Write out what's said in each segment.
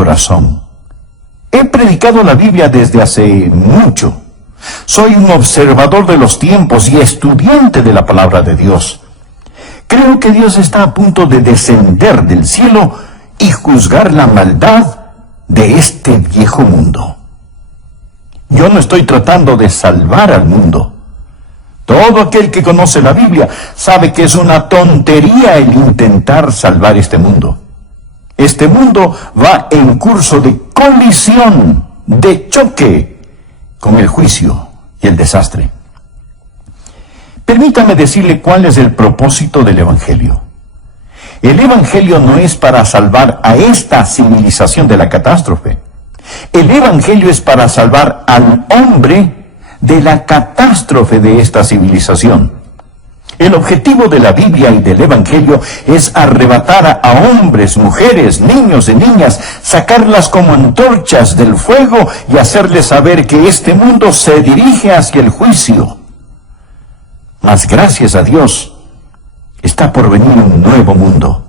corazón. He predicado la Biblia desde hace mucho. Soy un observador de los tiempos y estudiante de la palabra de Dios. Creo que Dios está a punto de descender del cielo y juzgar la maldad de este viejo mundo. Yo no estoy tratando de salvar al mundo. Todo aquel que conoce la Biblia sabe que es una tontería el intentar salvar este mundo. Este mundo va en curso de colisión, de choque con el juicio y el desastre. Permítame decirle cuál es el propósito del Evangelio. El Evangelio no es para salvar a esta civilización de la catástrofe. El Evangelio es para salvar al hombre de la catástrofe de esta civilización. El objetivo de la Biblia y del Evangelio es arrebatar a hombres, mujeres, niños y niñas, sacarlas como antorchas del fuego y hacerles saber que este mundo se dirige hacia el juicio. Mas gracias a Dios, está por venir un nuevo mundo.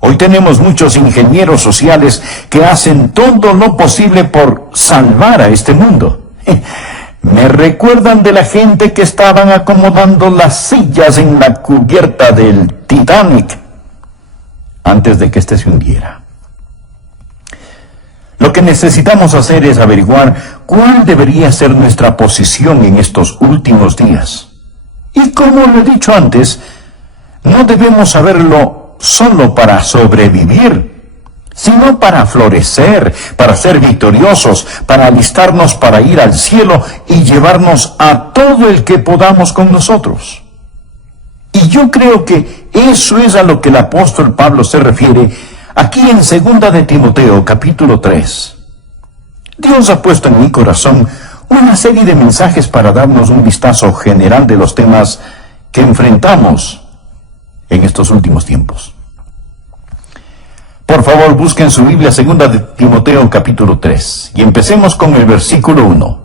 Hoy tenemos muchos ingenieros sociales que hacen todo lo posible por salvar a este mundo. Me recuerdan de la gente que estaban acomodando las sillas en la cubierta del Titanic antes de que éste se hundiera. Lo que necesitamos hacer es averiguar cuál debería ser nuestra posición en estos últimos días. Y como lo he dicho antes, no debemos saberlo solo para sobrevivir, sino para florecer, para ser victoriosos, para alistarnos para ir al cielo y llevarnos a todo el que podamos con nosotros. Y yo creo que eso es a lo que el apóstol Pablo se refiere aquí en 2 de Timoteo, capítulo 3. Dios ha puesto en mi corazón una serie de mensajes para darnos un vistazo general de los temas que enfrentamos en estos últimos tiempos. Por favor, busquen su Biblia, 2 de Timoteo, capítulo 3, y empecemos con el versículo 1.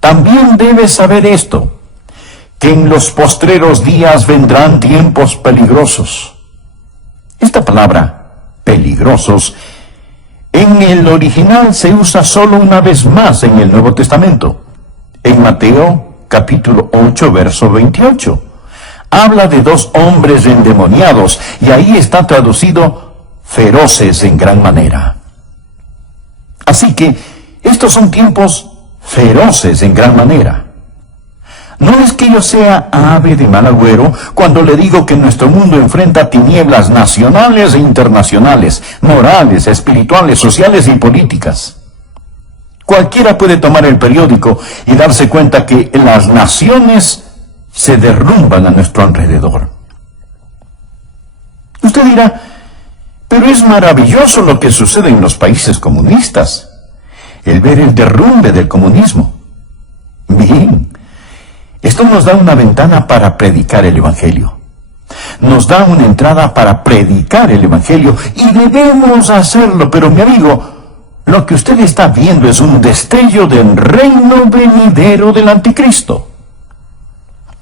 También debes saber esto, que en los postreros días vendrán tiempos peligrosos. Esta palabra, peligrosos, en el original se usa solo una vez más en el Nuevo Testamento. En Mateo, capítulo 8, verso 28. Habla de dos hombres endemoniados, y ahí está traducido feroces en gran manera. Así que estos son tiempos feroces en gran manera. No es que yo sea ave de mal agüero cuando le digo que nuestro mundo enfrenta tinieblas nacionales e internacionales, morales, espirituales, sociales y políticas. Cualquiera puede tomar el periódico y darse cuenta que las naciones se derrumban a nuestro alrededor. Usted dirá, pero es maravilloso lo que sucede en los países comunistas, el ver el derrumbe del comunismo. Bien, esto nos da una ventana para predicar el Evangelio. Nos da una entrada para predicar el Evangelio y debemos hacerlo, pero mi amigo, lo que usted está viendo es un destello del reino venidero del anticristo.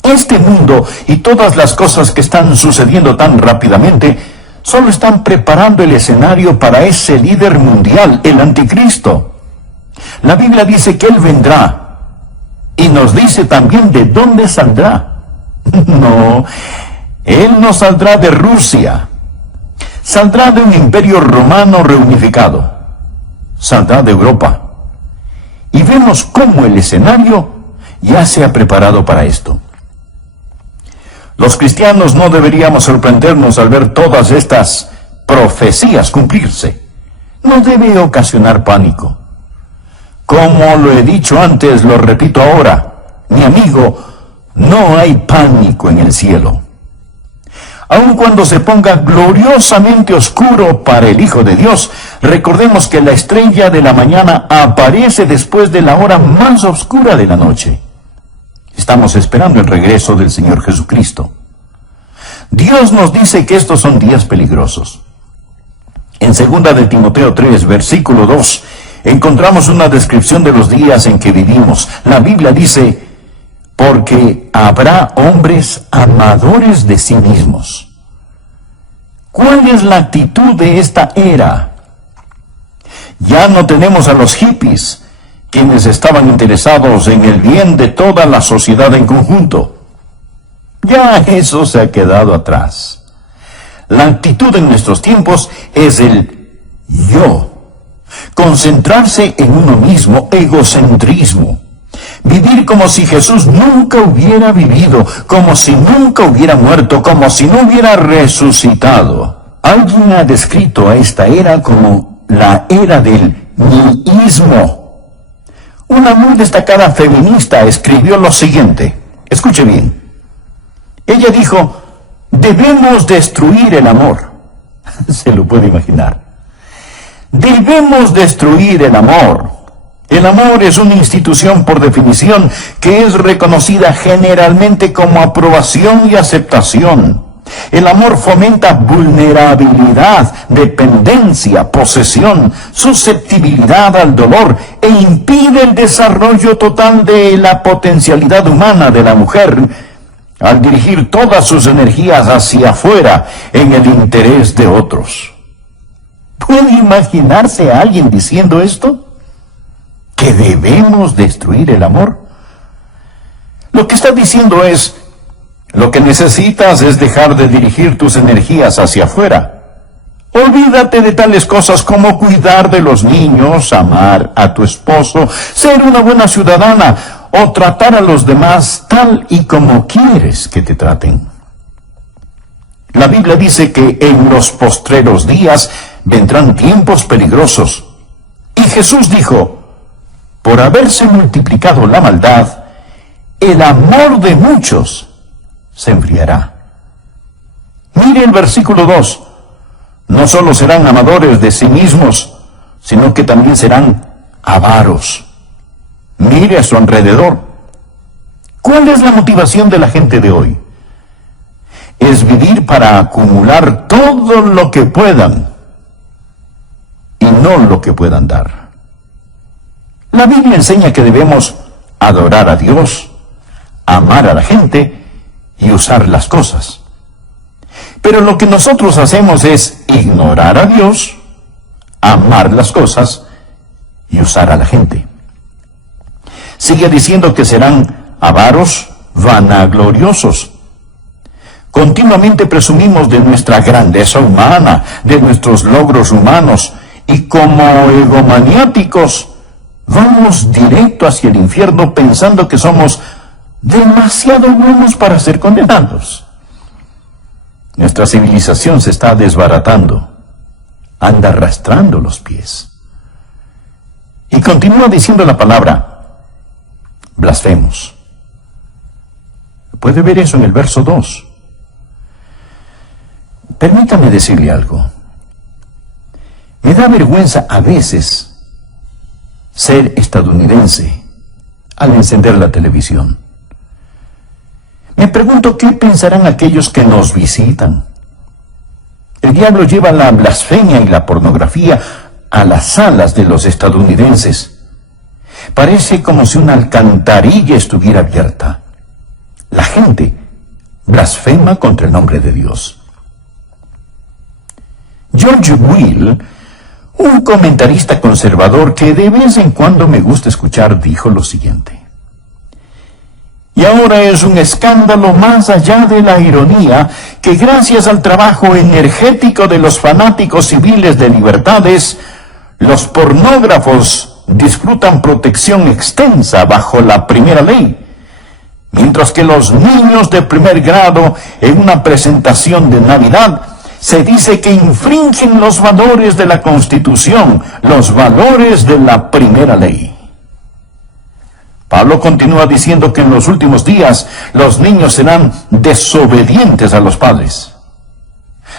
Este mundo y todas las cosas que están sucediendo tan rápidamente solo están preparando el escenario para ese líder mundial, el anticristo. La Biblia dice que él vendrá y nos dice también de dónde saldrá. No, él no saldrá de Rusia, saldrá de un imperio romano reunificado, saldrá de Europa. Y vemos cómo el escenario ya se ha preparado para esto. Los cristianos no deberíamos sorprendernos al ver todas estas profecías cumplirse. No debe ocasionar pánico. Como lo he dicho antes, lo repito ahora, mi amigo, no hay pánico en el cielo. Aun cuando se ponga gloriosamente oscuro para el Hijo de Dios, recordemos que la estrella de la mañana aparece después de la hora más oscura de la noche. Estamos esperando el regreso del Señor Jesucristo. Dios nos dice que estos son días peligrosos. En 2 de Timoteo 3, versículo 2, encontramos una descripción de los días en que vivimos. La Biblia dice, porque habrá hombres amadores de sí mismos. ¿Cuál es la actitud de esta era? Ya no tenemos a los hippies, quienes estaban interesados en el bien de toda la sociedad en conjunto. Ya eso se ha quedado atrás. La actitud en nuestros tiempos es el yo. Concentrarse en uno mismo, egocentrismo. Vivir como si Jesús nunca hubiera vivido, como si nunca hubiera muerto, como si no hubiera resucitado. Alguien ha descrito a esta era como la era del nihilismo. Una muy destacada feminista escribió lo siguiente. Escuche bien. Ella dijo: debemos destruir el amor. Se lo puede imaginar. Debemos destruir el amor. El amor es una institución por definición que es reconocida generalmente como aprobación y aceptación. El amor fomenta vulnerabilidad, dependencia, posesión, susceptibilidad al dolor e impide el desarrollo total de la potencialidad humana de la mujer al dirigir todas sus energías hacia afuera en el interés de otros. ¿Puede imaginarse a alguien diciendo esto? ¿Que debemos destruir el amor? Lo que está diciendo es: lo que necesitas es dejar de dirigir tus energías hacia afuera. Olvídate de tales cosas como cuidar de los niños, amar a tu esposo, ser una buena ciudadana o tratar a los demás tal y como quieres que te traten. La Biblia dice que en los postreros días vendrán tiempos peligrosos. Y Jesús dijo: por haberse multiplicado la maldad, el amor de muchos se enfriará. Mire el versículo 2. No solo serán amadores de sí mismos, sino que también serán avaros. Mire a su alrededor. ¿Cuál es la motivación de la gente de hoy? Es vivir para acumular todo lo que puedan y no lo que puedan dar. La Biblia enseña que debemos adorar a Dios, amar a la gente y usar las cosas. Pero lo que nosotros hacemos es ignorar a Dios, amar las cosas y usar a la gente. Sigue diciendo que serán avaros, vanagloriosos. Continuamente presumimos de nuestra grandeza humana, de nuestros logros humanos, y como egomaniáticos vamos directo hacia el infierno pensando que somos demasiado buenos para ser condenados. Nuestra civilización se está desbaratando, anda arrastrando los pies. Y continúa diciendo la palabra: blasfemos. Puede ver eso en el verso 2. Permítame decirle algo. Me da vergüenza a veces ser estadounidense al encender la televisión. Me pregunto qué pensarán aquellos que nos visitan. El diablo lleva la blasfemia y la pornografía a las salas de los estadounidenses. Parece como si una alcantarilla estuviera abierta. La gente blasfema contra el nombre de Dios. George Will, un comentarista conservador que de vez en cuando me gusta escuchar, dijo lo siguiente: y ahora es un escándalo más allá de la ironía que gracias al trabajo energético de los fanáticos civiles de libertades, los pornógrafos disfrutan protección extensa bajo la primera ley, mientras que los niños de primer grado en una presentación de Navidad se dice que infringen los valores de la Constitución, los valores de la primera ley. Pablo continúa diciendo que en los últimos días los niños serán desobedientes a los padres.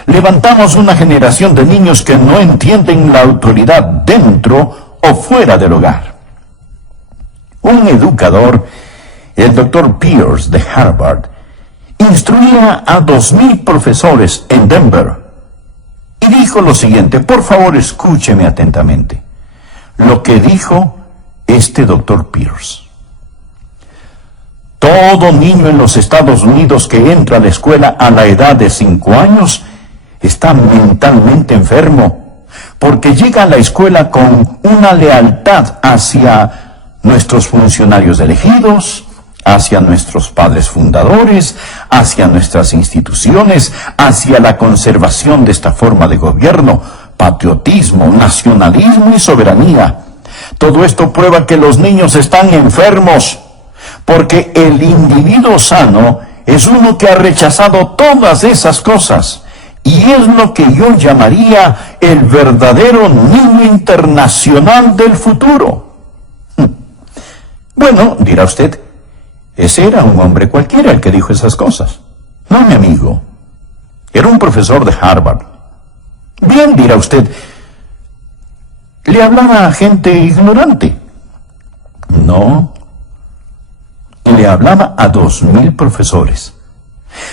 Levantamos una generación de niños que no entienden la autoridad dentro o fuera del hogar. Un educador, el Dr. Pierce de Harvard, instruía a 2,000 profesores en Denver y dijo lo siguiente. Por favor, escúcheme atentamente lo que dijo este Dr. Pierce. Todo niño en los Estados Unidos que entra a la escuela a la edad de 5 años está mentalmente enfermo, porque llega a la escuela con una lealtad hacia nuestros funcionarios elegidos, hacia nuestros padres fundadores, hacia nuestras instituciones, hacia la conservación de esta forma de gobierno, patriotismo, nacionalismo y soberanía. Todo esto prueba que los niños están enfermos, porque el individuo sano es uno que ha rechazado todas esas cosas, y es lo que yo llamaría el verdadero niño internacional del futuro. Bueno, dirá usted, ese era un hombre cualquiera el que dijo esas cosas. No, mi amigo. Era un profesor de Harvard. Bien, dirá usted, le hablaba a gente ignorante. No. Le hablaba a 2,000 profesores.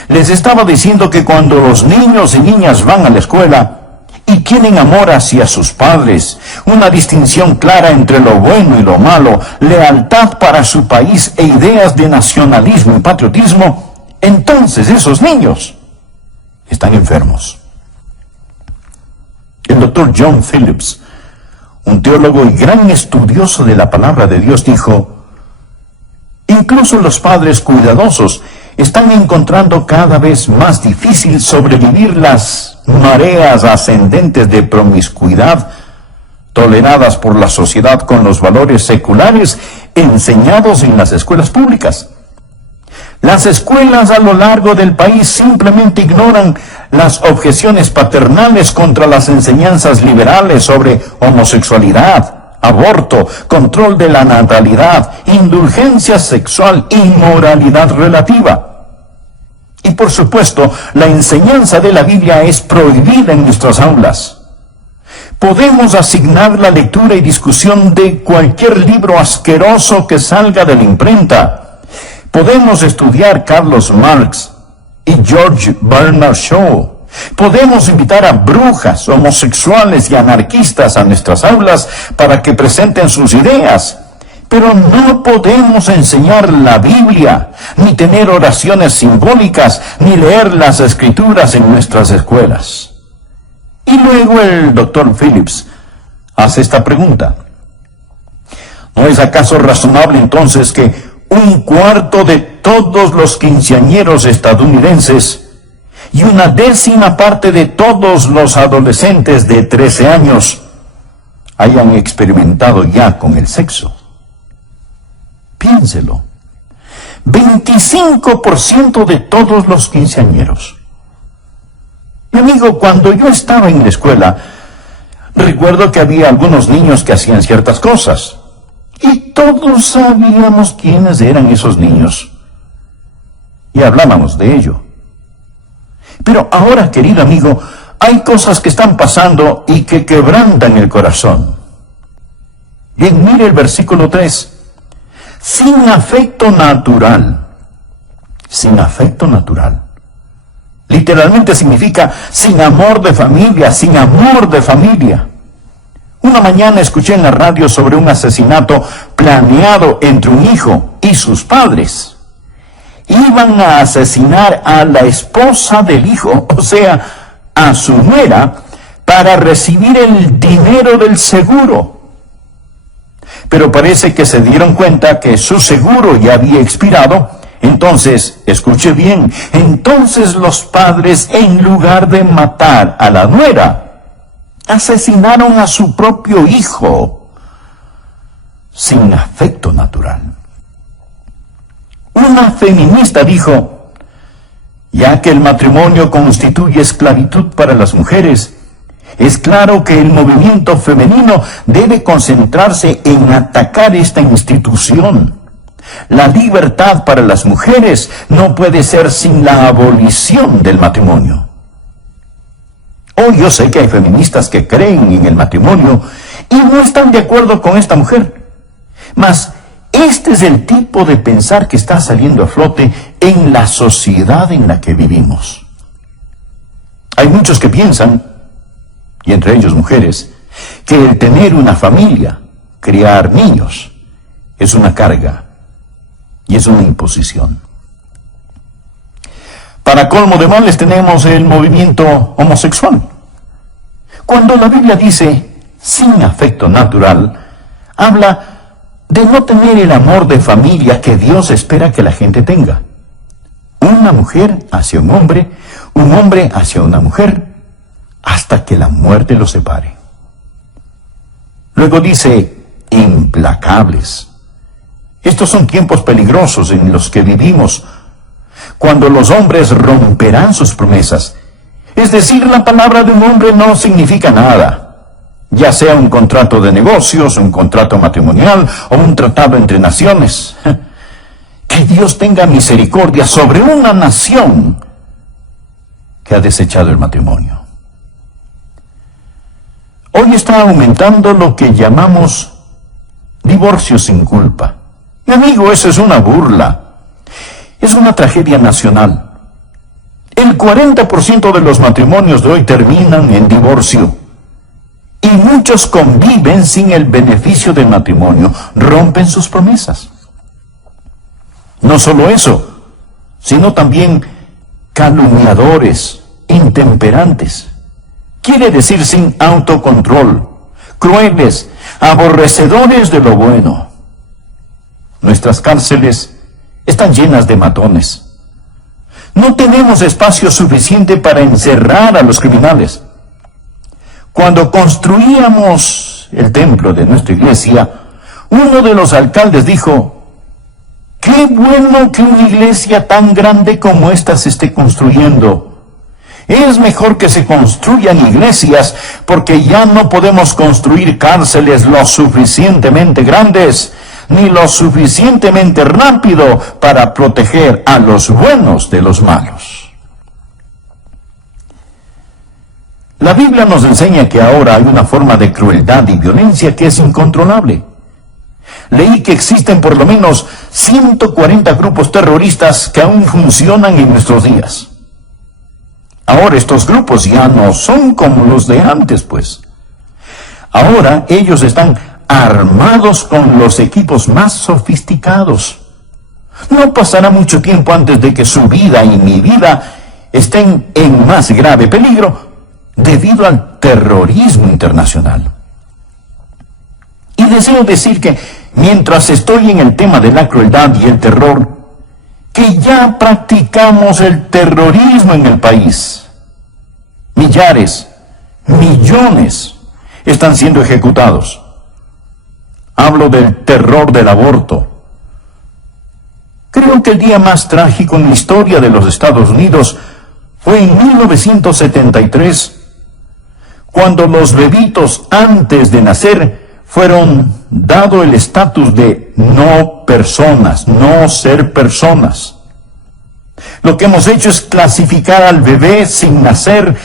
Les estaba diciendo que cuando los niños y niñas van a la escuela y tienen amor hacia sus padres, una distinción clara entre lo bueno y lo malo, lealtad para su país e ideas de nacionalismo y patriotismo, entonces esos niños están enfermos. El doctor John Phillips, un teólogo y gran estudioso de la palabra de Dios, dijo: incluso los padres cuidadosos están encontrando cada vez más difícil sobrevivir las mareas ascendentes de promiscuidad toleradas por la sociedad con los valores seculares enseñados en las escuelas públicas. Las escuelas a lo largo del país simplemente ignoran las objeciones paternales contra las enseñanzas liberales sobre homosexualidad, aborto, control de la natalidad, indulgencia sexual y moralidad relativa. Y por supuesto, la enseñanza de la Biblia es prohibida en nuestras aulas. Podemos asignar la lectura y discusión de cualquier libro asqueroso que salga de la imprenta. Podemos estudiar Carlos Marx y George Bernard Shaw. Podemos invitar a brujas, homosexuales y anarquistas a nuestras aulas para que presenten sus ideas. Pero no podemos enseñar la Biblia, ni tener oraciones simbólicas, ni leer las Escrituras en nuestras escuelas. Y luego el doctor Phillips hace esta pregunta: ¿no es acaso razonable entonces que 1/4 de todos los quinceañeros estadounidenses y 1/10 parte de todos los adolescentes de 13 años hayan experimentado ya con el sexo? Piénselo. 25% de todos los quinceañeros. Mi amigo, cuando yo estaba en la escuela, recuerdo que había algunos niños que hacían ciertas cosas. Y todos sabíamos quiénes eran esos niños. Y hablábamos de ello. Pero ahora, querido amigo, hay cosas que están pasando y que quebrantan el corazón. Bien, mire el versículo 3. Sin afecto natural. Sin afecto natural. Literalmente significa sin amor de familia, sin amor de familia. Una mañana escuché en la radio sobre un asesinato planeado entre un hijo y sus padres. Iban a asesinar a la esposa del hijo, o sea, a su nuera, para recibir el dinero del seguro. Pero parece que se dieron cuenta que su seguro ya había expirado. Entonces, escuche bien, entonces los padres, en lugar de matar a la nuera, asesinaron a su propio hijo sin afecto natural. Una feminista dijo: ya que el matrimonio constituye esclavitud para las mujeres, es claro que el movimiento femenino debe concentrarse en atacar esta institución. La libertad para las mujeres no puede ser sin la abolición del matrimonio. Hoy yo sé que hay feministas que creen en el matrimonio y no están de acuerdo con esta mujer. Mas este es el tipo de pensar que está saliendo a flote en la sociedad en la que vivimos. Hay muchos que piensan, y entre ellos mujeres, que el tener una familia, criar niños, es una carga y es una imposición. Para colmo de males tenemos el movimiento homosexual. Cuando la Biblia dice sin afecto natural, habla de no tener el amor de familia que Dios espera que la gente tenga. Una mujer hacia un hombre hacia una mujer, hasta que la muerte los separe. Luego dice, implacables. Estos son tiempos peligrosos en los que vivimos, cuando los hombres romperán sus promesas. Es decir, la palabra de un hombre no significa nada, ya sea un contrato de negocios, un contrato matrimonial o un tratado entre naciones. Que Dios tenga misericordia sobre una nación que ha desechado el matrimonio. Hoy está aumentando lo que llamamos divorcio sin culpa. Mi amigo, eso es una burla. Es una tragedia nacional. El 40% de los matrimonios de hoy terminan en divorcio. Y muchos conviven sin el beneficio del matrimonio, rompen sus promesas. No solo eso, sino también calumniadores, intemperantes. Quiere decir sin autocontrol, crueles, aborrecedores de lo bueno. Nuestras cárceles están llenas de matones. No tenemos espacio suficiente para encerrar a los criminales. Cuando construíamos el templo de nuestra iglesia, uno de los alcaldes dijo, qué bueno que una iglesia tan grande como esta se esté construyendo. Es mejor que se construyan iglesias, porque ya no podemos construir cárceles lo suficientemente grandes, ni lo suficientemente rápido para proteger a los buenos de los malos. La Biblia nos enseña que ahora hay una forma de crueldad y violencia que es incontrolable. Leí que existen por lo menos 140 grupos terroristas que aún funcionan en nuestros días. Ahora estos grupos ya no son como los de antes, pues. Ahora ellos están armados con los equipos más sofisticados. No pasará mucho tiempo antes de que su vida y mi vida estén en más grave peligro debido al terrorismo internacional. Y deseo decir que mientras estoy en el tema de la crueldad y el terror, que ya practicamos el terrorismo en el país. Millares, millones están siendo ejecutados. Hablo del terror del aborto. Creo que el día más trágico en la historia de los Estados Unidos fue en 1973, cuando los bebitos antes de nacer fueron dado el estatus de no personas, no ser personas. Lo que hemos hecho es clasificar al bebé sin nacer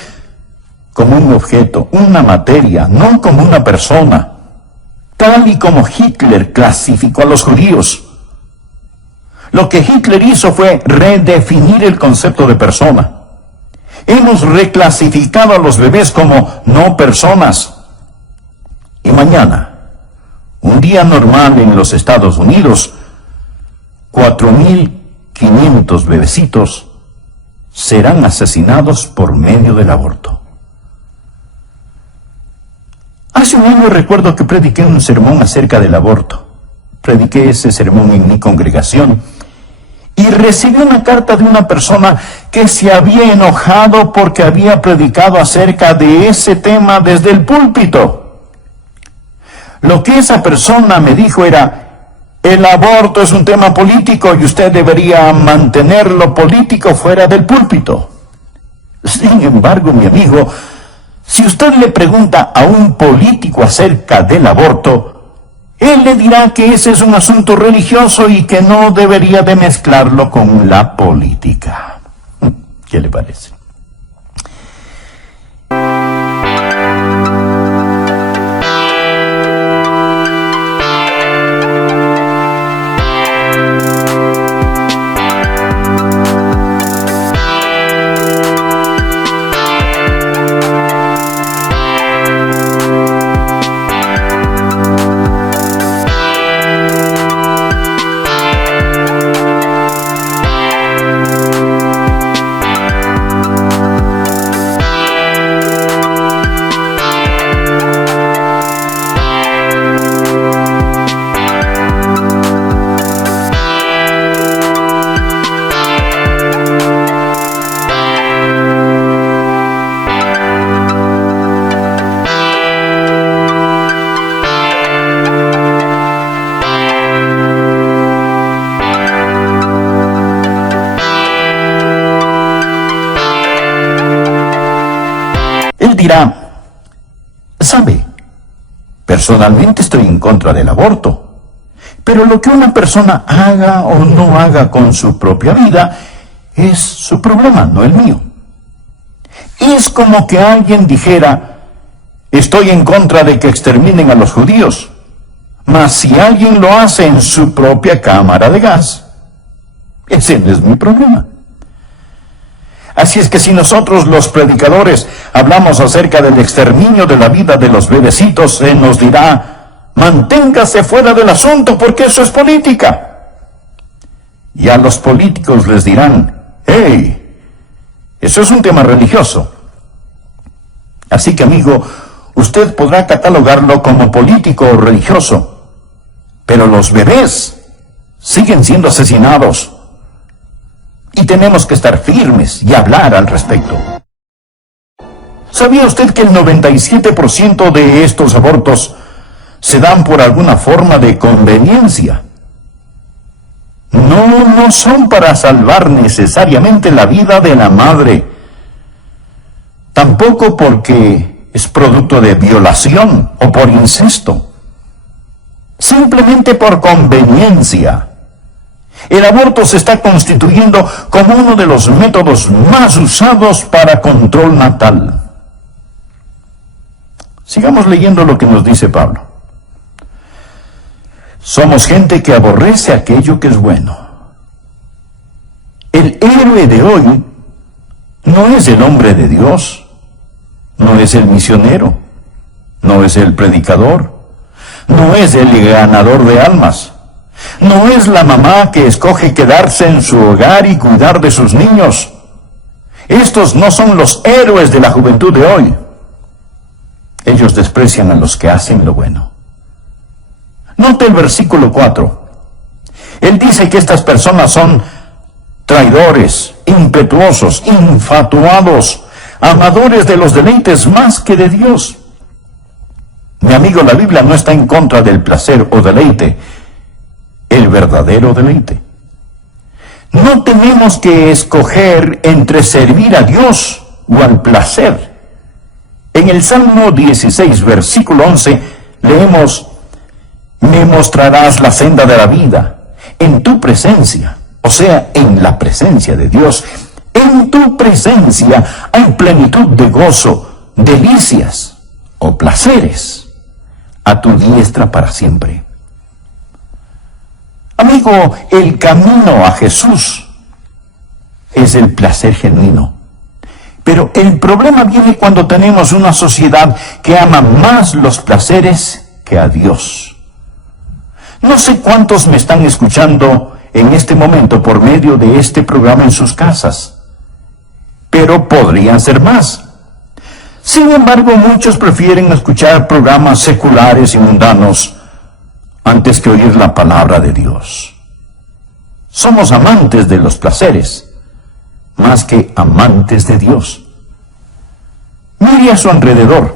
como un objeto, una materia, no como una persona, tal y como Hitler clasificó a los judíos. Lo que Hitler hizo fue redefinir el concepto de persona. Hemos reclasificado a los bebés como no personas. Y mañana, un día normal en los Estados Unidos, 4.500 bebecitos serán asesinados por medio del aborto. Hace un año recuerdo que prediqué un sermón acerca del aborto. Prediqué ese sermón en mi congregación y recibí una carta de una persona que se había enojado porque había predicado acerca de ese tema desde el púlpito. Lo que esa persona me dijo era, el aborto es un tema político y usted debería mantener lo político fuera del púlpito. Sin embargo, mi amigo, si usted le pregunta a un político acerca del aborto, él le dirá que ese es un asunto religioso y que no debería de mezclarlo con la política. ¿Qué le parece? dirá, ¿sabe? Personalmente estoy en contra del aborto, pero lo que una persona haga o no haga con su propia vida es su problema, no el mío. Es como que alguien dijera, estoy en contra de que exterminen a los judíos, mas si alguien lo hace en su propia cámara de gas, ese no es mi problema. Así es que si nosotros los predicadores hablamos acerca del exterminio de la vida de los bebecitos, se nos dirá, manténgase fuera del asunto porque eso es política. Y a los políticos les dirán, hey, eso es un tema religioso. Así que, amigo, usted podrá catalogarlo como político o religioso, pero los bebés siguen siendo asesinados. Y tenemos que estar firmes y hablar al respecto. ¿Sabía usted que el 97% de estos abortos se dan por alguna forma de conveniencia? No son para salvar necesariamente la vida de la madre. Tampoco porque es producto de violación o por incesto. Simplemente por conveniencia. El aborto se está constituyendo como uno de los métodos más usados para control natal. Sigamos leyendo lo que nos dice Pablo. Somos gente que aborrece aquello que es bueno. El héroe de hoy no es el hombre de Dios, no es el misionero, no es el predicador, no es el ganador de almas. No es la mamá que escoge quedarse en su hogar y cuidar de sus niños. Estos no son los héroes de la juventud de hoy. Ellos desprecian a los que hacen lo bueno. Note el versículo 4. Él dice que estas personas son traidores, impetuosos, infatuados, amadores de los deleites más que de Dios. Mi amigo, la Biblia no está en contra del placer o deleite, el verdadero deleite. No tenemos que escoger entre servir a Dios o al placer. En el Salmo 16, versículo 11, leemos, me mostrarás la senda de la vida, en tu presencia, o sea, en la presencia de Dios. En tu presencia hay plenitud de gozo, delicias o placeres, a tu diestra para siempre. Amigo, el camino a Jesús es el placer genuino. Pero el problema viene cuando tenemos una sociedad que ama más los placeres que a Dios. No sé cuántos me están escuchando en este momento por medio de este programa en sus casas, pero podrían ser más. Sin embargo, muchos prefieren escuchar programas seculares y mundanos antes que oír la palabra de Dios. Somos amantes de los placeres, más que amantes de Dios. Mire a su alrededor.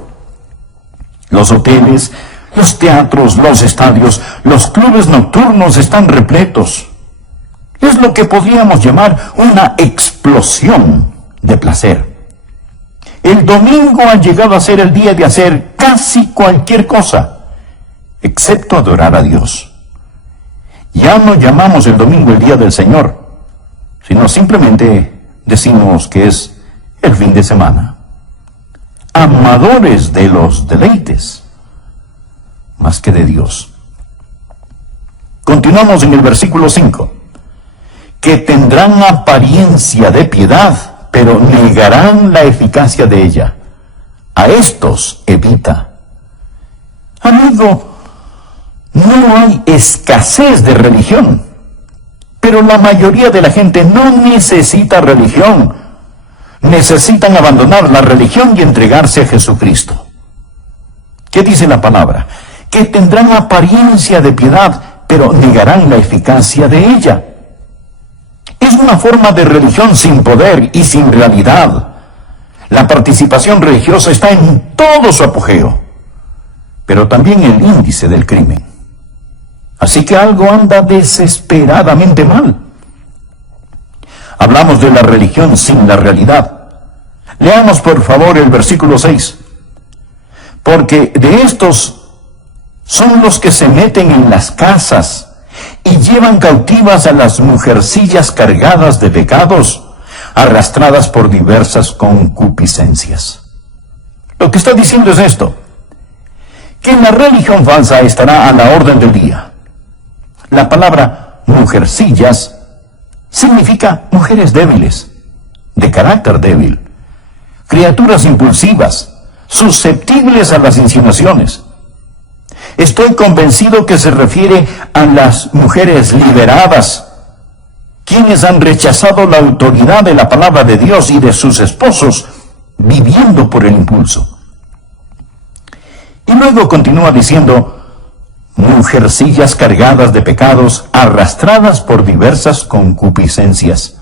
Los hoteles, los teatros, los estadios, los clubes nocturnos están repletos. Es lo que podríamos llamar una explosión de placer. El domingo ha llegado a ser el día de hacer casi cualquier cosa, excepto adorar a Dios. Ya no llamamos el domingo el día del Señor, sino simplemente decimos que es el fin de semana. Amadores de los deleites, más que de Dios. Continuamos en el versículo 5. Que tendrán apariencia de piedad, pero negarán la eficacia de ella. A estos evita. Amigo, no hay escasez de religión, pero la mayoría de la gente no necesita religión. Necesitan abandonar la religión y entregarse a Jesucristo. ¿Qué dice la palabra? Que tendrán apariencia de piedad, pero negarán la eficacia de ella. Es una forma de religión sin poder y sin realidad. La participación religiosa está en todo su apogeo, pero también el índice del crimen. Así que algo anda desesperadamente mal. Hablamos de la religión sin la realidad. Leamos por favor el versículo 6. Porque de estos son los que se meten en las casas y llevan cautivas a las mujercillas cargadas de pecados, arrastradas por diversas concupiscencias. Lo que está diciendo es esto: que la religión falsa estará a la orden del día. La palabra mujercillas significa mujeres débiles, de carácter débil, criaturas impulsivas, susceptibles a las insinuaciones. Estoy convencido que se refiere a las mujeres liberadas, quienes han rechazado la autoridad de la palabra de Dios y de sus esposos, viviendo por el impulso. Y luego continúa diciendo, mujercillas cargadas de pecados, arrastradas por diversas concupiscencias.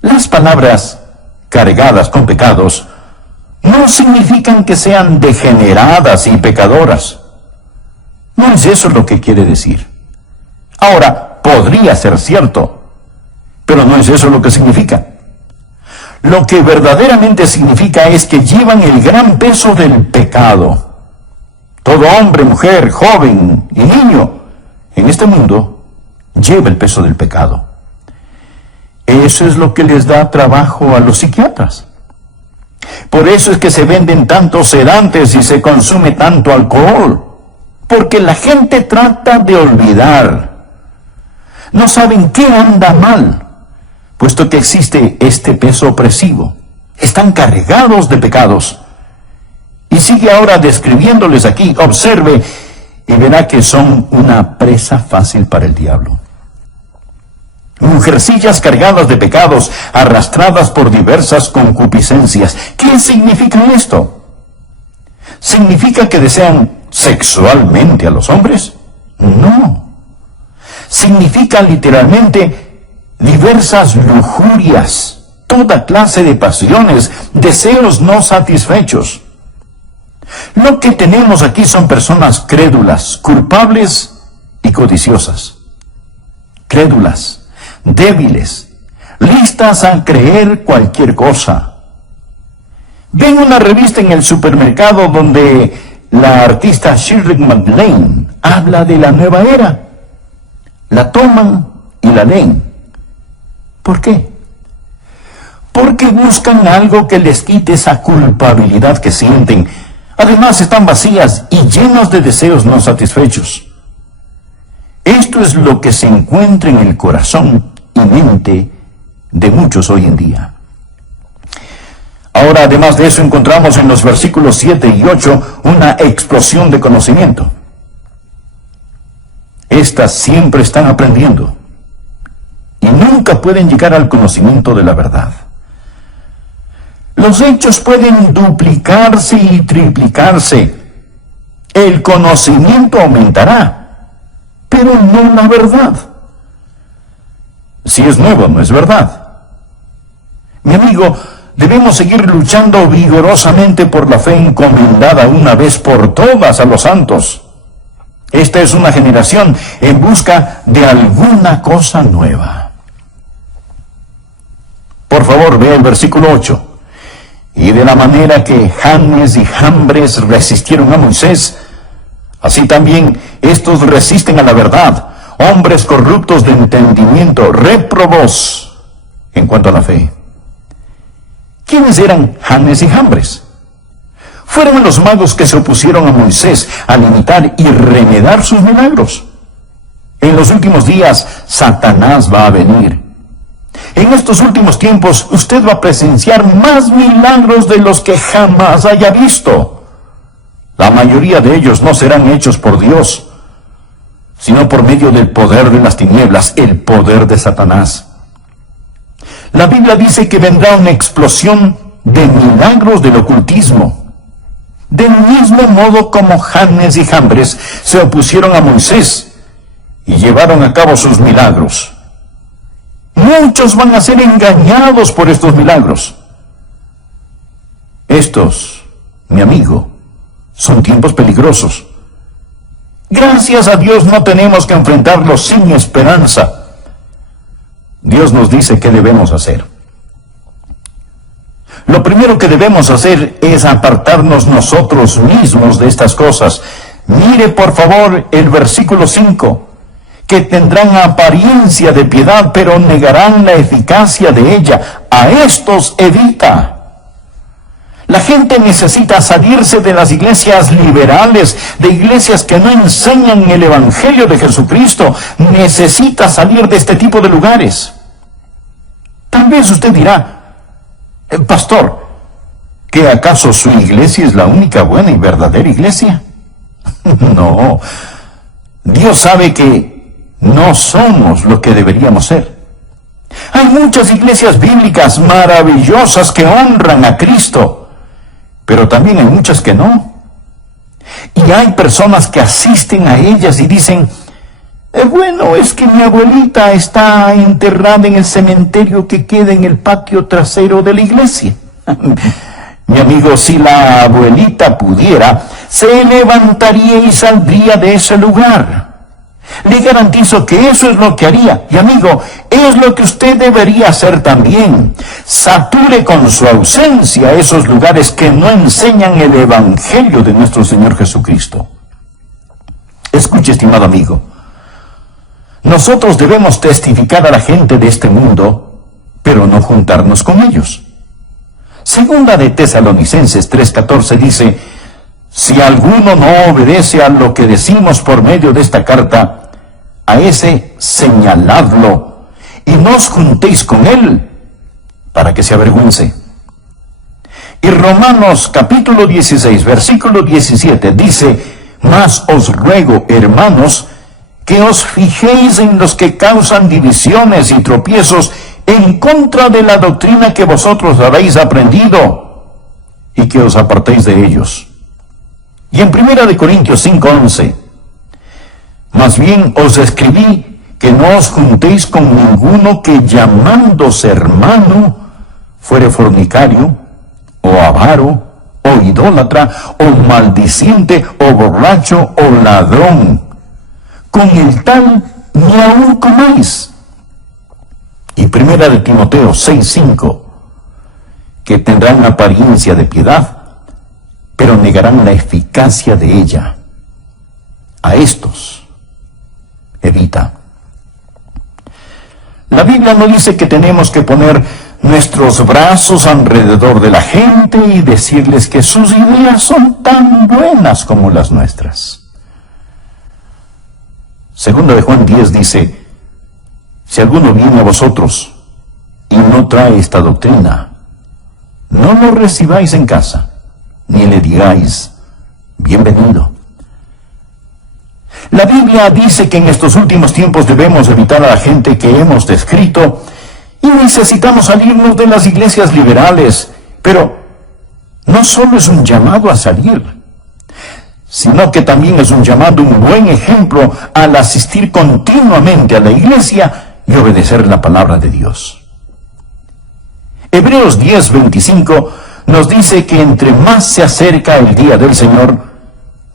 Las palabras cargadas con pecados no significan que sean degeneradas y pecadoras. No es eso lo que quiere decir. Ahora, podría ser cierto, pero no es eso lo que significa. Lo que verdaderamente significa es que llevan el gran peso del pecado. Todo hombre, mujer, joven y niño en este mundo lleva el peso del pecado. Eso es lo que les da trabajo a los psiquiatras. Por eso es que se venden tantos sedantes y se consume tanto alcohol. Porque la gente trata de olvidar. No saben qué anda mal, puesto que existe este peso opresivo. Están cargados de pecados. Y sigue ahora describiéndoles aquí. Observe y verá que son una presa fácil para el diablo. Mujercillas cargadas de pecados, arrastradas por diversas concupiscencias. ¿Qué significa esto? ¿Significa que desean sexualmente a los hombres? No. Significa literalmente diversas lujurias, toda clase de pasiones, deseos no satisfechos. Lo que tenemos aquí son personas crédulas, culpables y codiciosas. Crédulas, débiles, listas a creer cualquier cosa. Ven una revista en el supermercado donde la artista Shirley MacLaine habla de la nueva era. La toman y la leen. ¿Por qué? Porque buscan algo que les quite esa culpabilidad que sienten. Además están vacías y llenas de deseos no satisfechos. Esto es lo que se encuentra en el corazón y mente de muchos hoy en día. Ahora, además de eso, encontramos en los versículos 7 y 8 una explosión de conocimiento. Estas siempre están aprendiendo y nunca pueden llegar al conocimiento de la verdad. Los hechos pueden duplicarse y triplicarse. El conocimiento aumentará, pero no la verdad. Si es nuevo, no es verdad. Mi amigo, debemos seguir luchando vigorosamente por la fe encomendada una vez por todas a los santos. Esta es una generación en busca de alguna cosa nueva. Por favor, vea el versículo 8. Y de la manera que Janes y Jambres resistieron a Moisés, así también estos resisten a la verdad, hombres corruptos de entendimiento, réprobos en cuanto a la fe. ¿Quiénes eran Janes y Jambres? Fueron los magos que se opusieron a Moisés al imitar y remedar sus milagros. En los últimos días, Satanás va a venir. En estos últimos tiempos, usted va a presenciar más milagros de los que jamás haya visto. La mayoría de ellos no serán hechos por Dios, sino por medio del poder de las tinieblas, el poder de Satanás. La Biblia dice que vendrá una explosión de milagros del ocultismo. Del mismo modo como Janes y Jambres se opusieron a Moisés y llevaron a cabo sus milagros. Muchos van a ser engañados por estos milagros. Estos, mi amigo, son tiempos peligrosos. Gracias a Dios no tenemos que enfrentarlos sin esperanza. Dios nos dice qué debemos hacer. lo primero que debemos hacer es apartarnos nosotros mismos de estas cosas. Mire por favor el versículo 5, que tendrán apariencia de piedad, pero negarán la eficacia de ella. A estos evita. La gente necesita salirse de las iglesias liberales, de iglesias que no enseñan el Evangelio de Jesucristo. Necesita salir de este tipo de lugares. Tal vez usted dirá, pastor, ¿que acaso su iglesia es la única buena y verdadera iglesia? No, Dios sabe que no somos lo que deberíamos ser. Hay muchas iglesias bíblicas maravillosas que honran a Cristo, pero también hay muchas que no. Y hay personas que asisten a ellas y dicen, bueno, es que mi abuelita está enterrada en el cementerio que queda en el patio trasero de la iglesia. Mi amigo, si la abuelita pudiera, se levantaría y saldría de ese lugar. Le garantizo que eso es lo que haría. Y amigo, es lo que usted debería hacer también. Sature con su ausencia esos lugares que no enseñan el Evangelio de nuestro Señor Jesucristo. Escuche, estimado amigo. Nosotros debemos testificar a la gente de este mundo, pero no juntarnos con ellos. Segunda de Tesalonicenses 3:14 dice, si alguno no obedece a lo que decimos por medio de esta carta, a ese señaladlo y no os juntéis con él para que se avergüence. Y Romanos capítulo 16, versículo 17 dice, mas os ruego, hermanos, que os fijéis en los que causan divisiones y tropiezos en contra de la doctrina que vosotros habéis aprendido, y que os apartéis de ellos. Y en 1 Corintios 5:11, más bien os escribí que no os juntéis con ninguno que llamándose hermano fuere fornicario, o avaro, o idólatra, o maldiciente, o borracho, o ladrón. Con el tal ni aun comáis. Y 1 Timoteo 6:5, que tendrán apariencia de piedad, pero negarán la eficacia de ella. A estos evita. La Biblia no dice que tenemos que poner nuestros brazos alrededor de la gente y decirles que sus ideas son tan buenas como las nuestras. Segunda de Juan 10 dice, si alguno viene a vosotros y no trae esta doctrina, no lo recibáis en casa, ni le digáis, bienvenido. La Biblia dice que en estos últimos tiempos debemos evitar a la gente que hemos descrito y necesitamos salirnos de las iglesias liberales. Pero no solo es un llamado a salir, sino que también es un llamado, un buen ejemplo al asistir continuamente a la iglesia y obedecer la palabra de Dios. Hebreos 10:25 nos dice que entre más se acerca el día del Señor,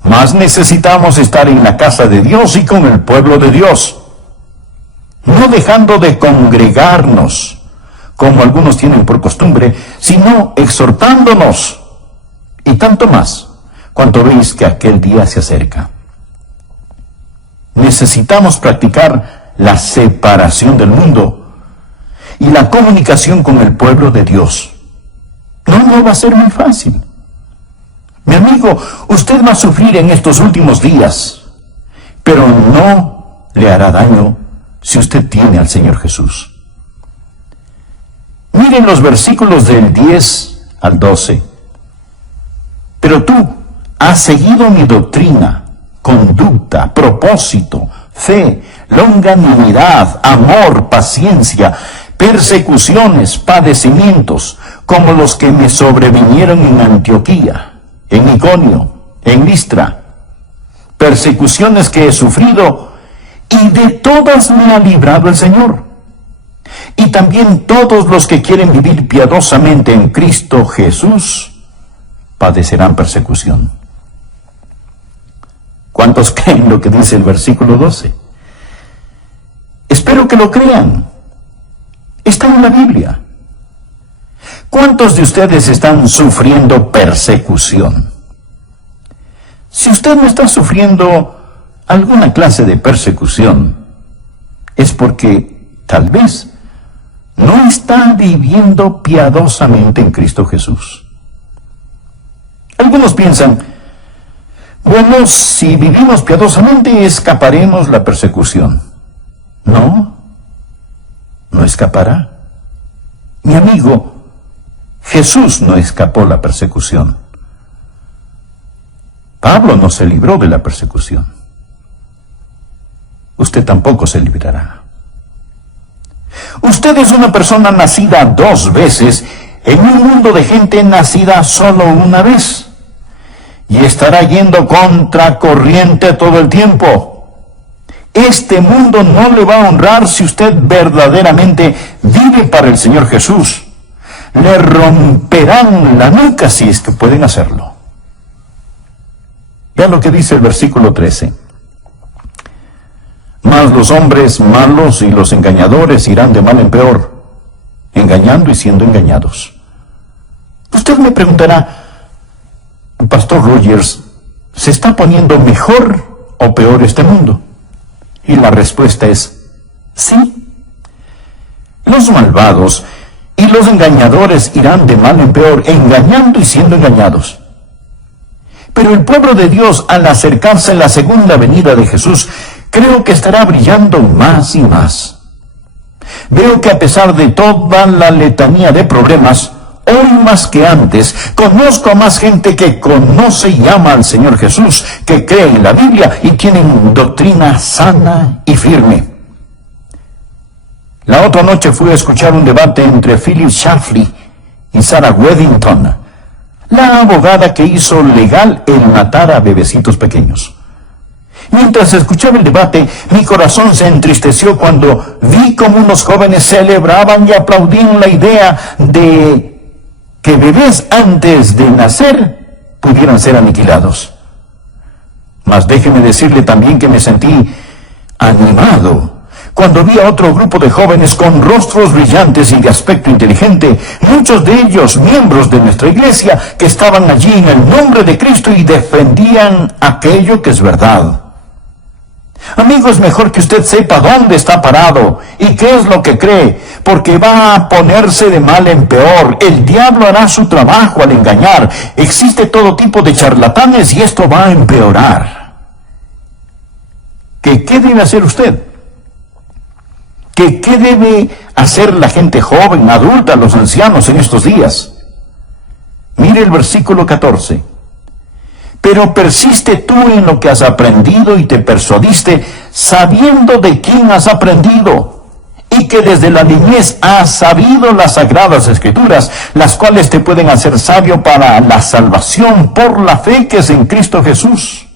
más necesitamos estar en la casa de Dios y con el pueblo de Dios, no dejando de congregarnos, como algunos tienen por costumbre, sino exhortándonos, y tanto más, cuanto veis que aquel día se acerca. Necesitamos practicar la separación del mundo y la comunicación con el pueblo de Dios. No va a ser muy fácil. Mi amigo, usted va a sufrir en estos últimos días, pero no le hará daño si usted tiene al Señor Jesús. Miren los versículos del 10 al 12. Pero tú has seguido mi doctrina, conducta, propósito, fe, longanimidad, amor, paciencia, persecuciones, padecimientos, como los que me sobrevinieron en Antioquía, en Iconio, en Listra, persecuciones que he sufrido, y de todas me ha librado el Señor. Y también todos los que quieren vivir piadosamente en Cristo Jesús padecerán persecución. ¿Cuántos creen lo que dice el versículo 12? Espero que lo crean. Está en la Biblia. ¿Cuántos de ustedes están sufriendo persecución? Si usted no está sufriendo alguna clase de persecución, es porque tal vez no está viviendo piadosamente en Cristo Jesús. Algunos piensan, bueno, si vivimos piadosamente escaparemos la persecución. No, no escapará. Mi amigo, Jesús no escapó la persecución. Pablo no se libró de la persecución. Usted tampoco se librará. Usted es una persona nacida 2 veces en un mundo de gente nacida solo una vez. Y estará yendo contra corriente todo el tiempo. Este mundo no le va a honrar si usted verdaderamente vive para el Señor Jesús. Le romperán la nuca si es que pueden hacerlo. Vean lo que dice el versículo 13. Mas los hombres malos y los engañadores irán de mal en peor, engañando y siendo engañados. Usted me preguntará, Pastor Rogers, ¿se está poniendo mejor o peor este mundo? Y la respuesta es sí. Los malvados y los engañadores irán de mal en peor, engañando y siendo engañados. Pero el pueblo de Dios, al acercarse a la segunda venida de Jesús, creo que estará brillando más y más. Veo que a pesar de toda la letanía de problemas, hoy más que antes, conozco a más gente que conoce y ama al Señor Jesús, que cree en la Biblia y tienen doctrina sana y firme. La otra noche fui a escuchar un debate entre Philip Shafley y Sarah Weddington, la abogada que hizo legal el matar a bebecitos pequeños. Mientras escuchaba el debate, mi corazón se entristeció cuando vi cómo unos jóvenes celebraban y aplaudían la idea de que bebés antes de nacer pudieran ser aniquilados. Mas déjeme decirle también que me sentí animado cuando vi a otro grupo de jóvenes con rostros brillantes y de aspecto inteligente, muchos de ellos miembros de nuestra iglesia, que estaban allí en el nombre de Cristo y defendían aquello que es verdad. Amigo, es mejor que usted sepa dónde está parado y qué es lo que cree, porque va a ponerse de mal en peor. El diablo hará su trabajo al engañar. Existe todo tipo de charlatanes y esto va a empeorar. ¿Qué debe hacer usted? ¿Qué debe hacer la gente joven, adulta, los ancianos en estos días? Mire el versículo 14. Pero persiste tú en lo que has aprendido y te persuadiste, sabiendo de quién has aprendido, y que desde la niñez has sabido las sagradas escrituras, las cuales te pueden hacer sabio para la salvación por la fe que es en Cristo Jesús.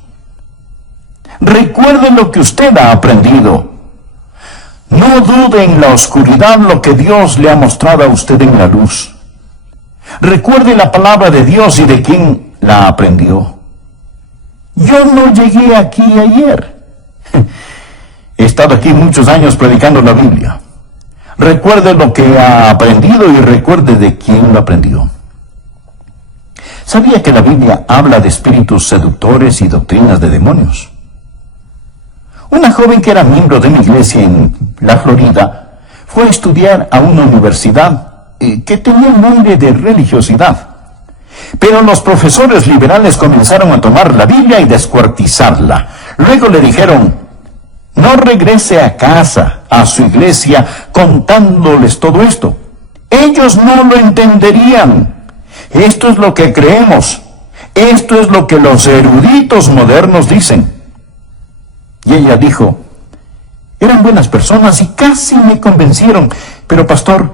Recuerde lo que usted ha aprendido. No dude en la oscuridad lo que Dios le ha mostrado a usted en la luz. Recuerde la palabra de Dios y de quién la aprendió. Yo no llegué aquí ayer. He estado aquí muchos años predicando la Biblia. Recuerde lo que ha aprendido y recuerde de quién lo aprendió. ¿Sabía que la Biblia habla de espíritus seductores y doctrinas de demonios? Una joven que era miembro de mi iglesia en la Florida fue a estudiar a una universidad que tenía un aire de religiosidad. Pero los profesores liberales comenzaron a tomar la Biblia y descuartizarla. Luego le dijeron, no regrese a casa, a su iglesia, contándoles todo esto. Ellos no lo entenderían. Esto es lo que creemos. Esto es lo que los eruditos modernos dicen. Y ella dijo, eran buenas personas y casi me convencieron, pero pastor,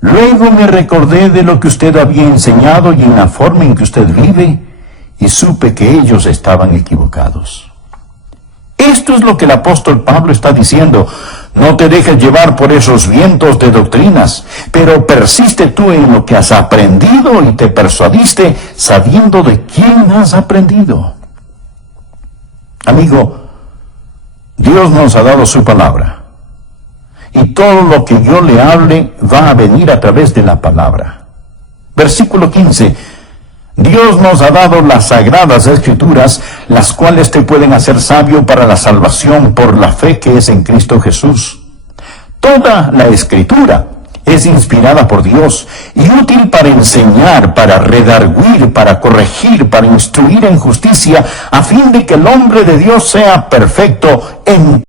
luego me recordé de lo que usted había enseñado y en la forma en que usted vive, y supe que ellos estaban equivocados. Esto es lo que el apóstol Pablo está diciendo. No te dejes llevar por esos vientos de doctrinas, pero persiste tú en lo que has aprendido y te persuadiste sabiendo de quién has aprendido. Amigo, Dios nos ha dado su palabra. Y todo lo que yo le hable va a venir a través de la palabra. Versículo 15. Dios nos ha dado las sagradas escrituras, las cuales te pueden hacer sabio para la salvación por la fe que es en Cristo Jesús. Toda la escritura es inspirada por Dios y útil para enseñar, para redarguir, para corregir, para instruir en justicia, a fin de que el hombre de Dios sea perfecto en